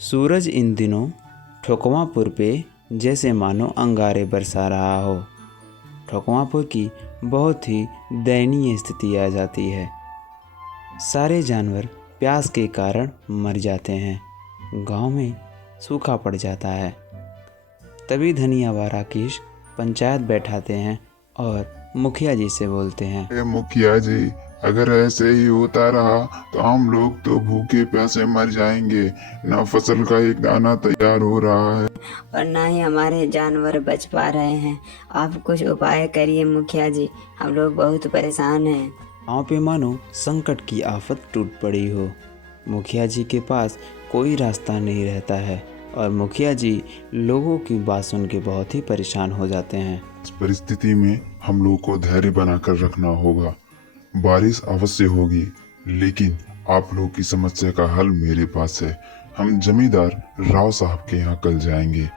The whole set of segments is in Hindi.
सूरज इन दिनों ठोकवापुर पे जैसे मानो अंगारे बरसा रहा हो। ठोकवापुर की बहुत ही दयनीय स्थिति आ जाती है। सारे जानवर प्यास के कारण मर जाते हैं। गांव में सूखा पड़ जाता है। तभी धनिया व राकेश पंचायत बैठाते हैं और मुखिया जी से बोलते हैं, मुखिया जी, अगर ऐसे ही होता रहा तो हम लोग तो भूखे प्यासे मर जाएंगे। ना फसल का एक दाना तैयार हो रहा है और ना ही हमारे जानवर बच पा रहे हैं। आप कुछ उपाय करिए मुखिया जी, हम लोग बहुत परेशान हैं। गाँव पे मानो संकट की आफत टूट पड़ी हो। मुखिया जी के पास कोई रास्ता नहीं रहता है और मुखिया जी लोगों की बात सुन के बहुत ही परेशान हो जाते हैं। इस परिस्थिति में हम लोग को धैर्य बनाकर रखना होगा। बारिश अवश्य होगी, लेकिन आप लोग की समस्या का हल मेरे पास है। हम जमींदार राव साहब के यहाँ कल जाएंगे।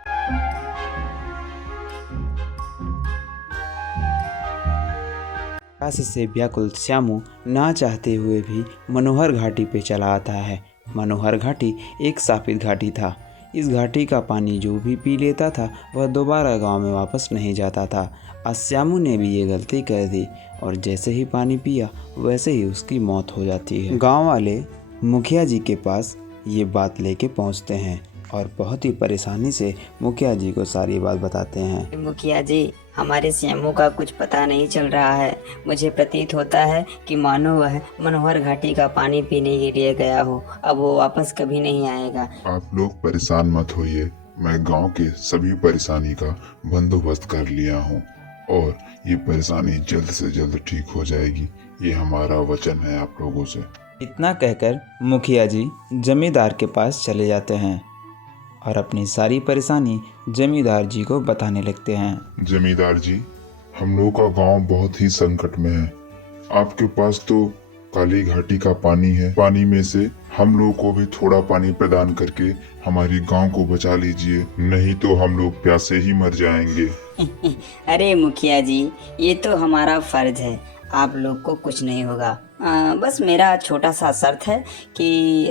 काशी से व्याकुल श्यामू ना चाहते हुए भी मनोहर घाटी पे चला आता है। मनोहर घाटी एक शापित घाटी था। इस घाटी का पानी जो भी पी लेता था वह दोबारा गांव में वापस नहीं जाता था। आज श्यामू ने भी ये गलती कर दी और जैसे ही पानी पिया वैसे ही उसकी मौत हो जाती है। गांव वाले मुखिया जी के पास ये बात लेके पहुंचते हैं और बहुत ही परेशानी से मुखिया जी को सारी बात बताते हैं। मुखिया जी, हमारे श्यामू का कुछ पता नहीं चल रहा है। मुझे प्रतीत होता है कि मानो वह मनोहर घाटी का पानी पीने के लिए गया हो। अब वो वापस कभी नहीं आएगा। आप लोग परेशान मत होइए, मैं गांव के सभी परेशानी का बंदोबस्त कर लिया हूँ और ये परेशानी जल्द से जल्द ठीक हो जाएगी। ये हमारा वचन है आप लोगों से। इतना कहकर मुखिया जी जमींदार के पास चले जाते हैं और अपनी सारी परेशानी जमींदार जी को बताने लगते हैं। जमींदार जी, हम लोग का गांव बहुत ही संकट में है। आपके पास तो काली घाटी का पानी है, पानी में से हम लोग को भी थोड़ा पानी प्रदान करके हमारी गांव को बचा लीजिए, नहीं तो हम लोग प्यासे ही मर जाएंगे। अरे मुखिया जी, ये तो हमारा फर्ज है। आप लोग को कुछ नहीं होगा। बस मेरा छोटा सा शर्त है कि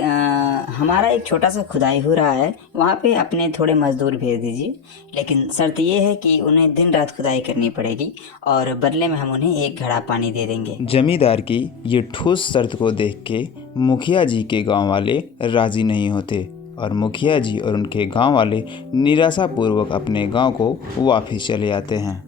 हमारा एक छोटा सा खुदाई हो रहा है, वहाँ पे अपने थोड़े मजदूर भेज दीजिए। लेकिन शर्त ये है कि उन्हें दिन रात खुदाई करनी पड़ेगी और बदले में हम उन्हें एक घड़ा पानी दे देंगे। जमींदार की ये ठोस शर्त को देख के मुखिया जी के गांव वाले राजी नहीं होते और मुखिया जी और उनके गांव वाले निराशापूर्वक अपने गांव को वापस चले आते हैं।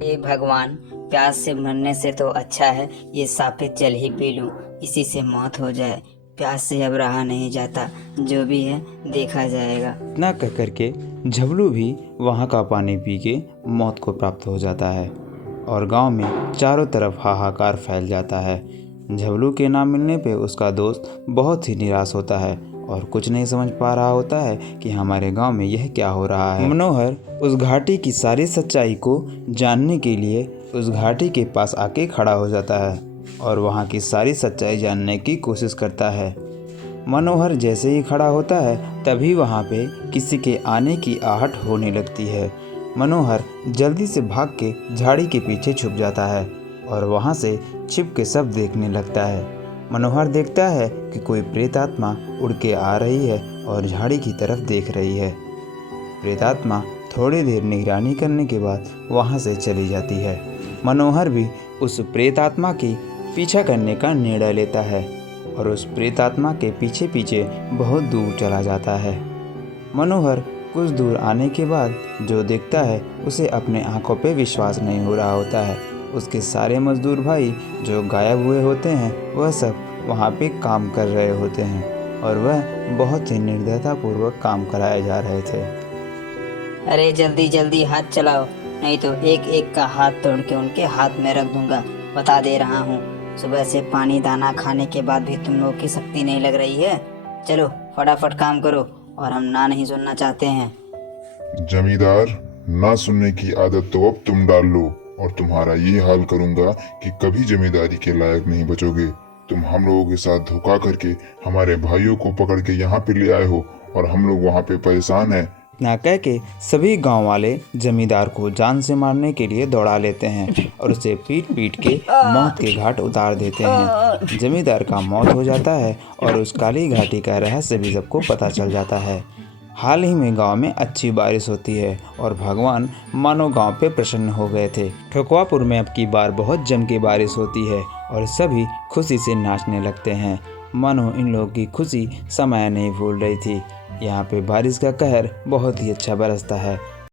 ये भगवान, प्यास से मरने से तो अच्छा है ये सापित जल ही पी लूं, इसी से मौत हो जाए। प्यास से अब रहा नहीं जाता, जो भी है देखा जाएगा। इतना कह करके झबलू भी वहाँ का पानी पी के मौत को प्राप्त हो जाता है और गांव में चारों तरफ हाहाकार फैल जाता है। झबलू के ना मिलने पे उसका दोस्त बहुत ही निराश होता है और कुछ नहीं समझ पा रहा होता है कि हमारे गांव में यह क्या हो रहा है। मनोहर उस घाटी की सारी सच्चाई को जानने के लिए उस घाटी के पास आके खड़ा हो जाता है और वहां की सारी सच्चाई जानने की कोशिश करता है। मनोहर जैसे ही खड़ा होता है तभी वहां पे किसी के आने की आहट होने लगती है। मनोहर जल्दी से भाग के झाड़ी के पीछे छुप जाता है और वहां से छिप के सब देखने लगता है। मनोहर देखता है कि कोई प्रेतात्मा उड़ के आ रही है और झाड़ी की तरफ देख रही है। प्रेतात्मा थोड़ी देर निगरानी करने के बाद वहां से चली जाती है। मनोहर भी उस प्रेतात्मा की पीछा करने का निर्णय लेता है और उस प्रेतात्मा के पीछे पीछे बहुत दूर चला जाता है। मनोहर कुछ दूर आने के बाद जो देखता है उसे अपने आंखों पे विश्वास नहीं हो रहा होता है। उसके सारे मजदूर भाई जो गायब हुए होते हैं वह सब वहाँ पे काम कर रहे होते हैं और वह बहुत ही निर्दयतापूर्वक काम कराए जा रहे थे। अरे जल्दी जल्दी हाथ चलाओ, नहीं तो एक एक का हाथ तोड़ के उनके हाथ में रख दूंगा। बता दे रहा हूँ, सुबह से पानी दाना खाने के बाद भी तुम लोगों की शक्ति नहीं लग रही है। चलो फटाफट काम करो और हम ना नहीं सुनना चाहते हैं। जमींदार, ना सुनने की आदत तो अब तुम डाल लो और तुम्हारा ये हाल करूंगा कि कभी जमींदारी के लायक नहीं बचोगे। तुम हम लोगों के साथ धोखा करके हमारे भाइयों को पकड़ के यहाँ पे ले आए हो और हम लोग वहाँ पे परेशान हैं। इतना कह के सभी गांव वाले जमींदार को जान से मारने के लिए दौड़ा लेते हैं और उसे पीट पीट के मौत के घाट उतार देते हैं। जमींदार का मौत हो जाता है और उस काली घाटी का रहस्य भी सबको पता चल जाता है। हाल ही में गांव में अच्छी बारिश होती है और भगवान मानो गांव पे प्रसन्न हो गए थे। ठोकवापुर में अब की बार बहुत जम के बारिश होती है और सभी खुशी से नाचने लगते हैं, मानो इन लोगों की खुशी समय नहीं भूल रही थी। यहाँ पे बारिश का कहर बहुत ही अच्छा बरसता है।